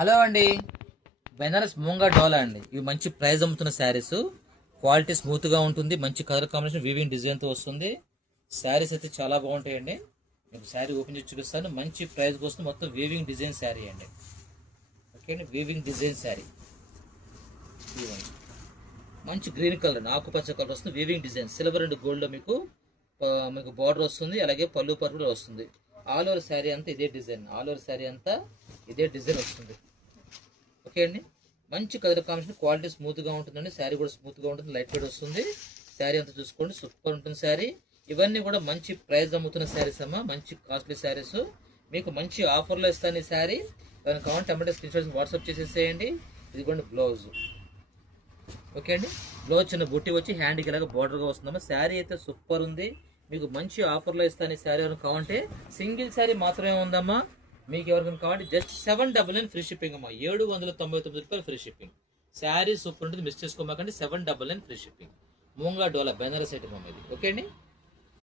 Hello అండి, బెనారస్ మూంగా డోలా అండి. ఇవి మంచి ప్రైస్ అమ్ముతున్న శారీస్. క్వాలిటీ స్మూత్ గా ఉంటుంది. మంచి కలర్ కాంబినేషన్ వీవింగ్ డిజైన్ తో వస్తుంది. శారీస్ అయితే చాలా బాగుంటాయండి. మీకు శారీ ఓపెన్ చేసి చూపిస్తాను. మంచి ప్రైస్ కోసం మొత్తం వీవింగ్ డిజైన్ శారీ అండి. ఓకే అండి, వీవింగ్ డిజైన్ శారీ మంచి గ్రీన్ కలర్ అండి, ఆకుపచ్చ కలర్ వస్తుంది. Weaving design silver and gold లో మీకు బార్డర్ వస్తుంది. అలాగే పళ్ళు పరుపులు వస్తుంది. ఆల్ ఓవర్ శారీ అంతా ఇదే డిజైన్. ఆల్ ఓవర్ శారీ అంతా ఇదే డిజైన్ వస్తుంది. ఓకే అండి, మంచి కలర్ కాంబినేషన్. క్వాలిటీ స్మూత్ గా ఉంటుందండి. శారీ కూడా స్మూత్ గా ఉంటుంది. లైట్ వెయిట్ వస్తుంది. శారీ అంతా చూసుకోండి, సూపర్ ఉంటుంది శారీ. ఇవన్నీ కూడా మంచి ప్రైస్ అమ్ముతున్న శారీస్ అమ్మా, మంచి కాస్ట్లీ శారీస్. మీకు మంచి ఆఫర్లో ఇస్తాను ఈ శారీ. దానికి కావాలంటే టమాటో స్క్రీన్ షాట్స్ వాట్సాప్ చేసేసేయండి. ఇదిగోండి బ్లౌజ్. ఓకే అండి, బ్లౌజ్ చిన్న బుట్టి వచ్చి హ్యాండ్కి ఇలాగా బార్డర్గా వస్తుందమ్మా. శారీ అయితే సూపర్ ఉంది. మీకు మంచి ఆఫర్లో ఇస్తాను ఈ శారీ. ఎవరైనా కావాలంటే సింగిల్ శారీ మాత్రమే ఉందమ్మా. మీకు ఎవరికైనా కావాలంటే జస్ట్ 799 ఫ్రీ షిప్పింగ్ అమ్మా. 799 రూపాయలు ఫ్రీ షిప్పింగ్. శారీ సూపర్ ఉంటుంది, మిస్ చేసుకోమాకండి. 799 ఫ్రీ షిప్పింగ్. మూంగా డోలా బెనారస్ ఐటమ్ అమ్మా ఇది. ఓకే అండి.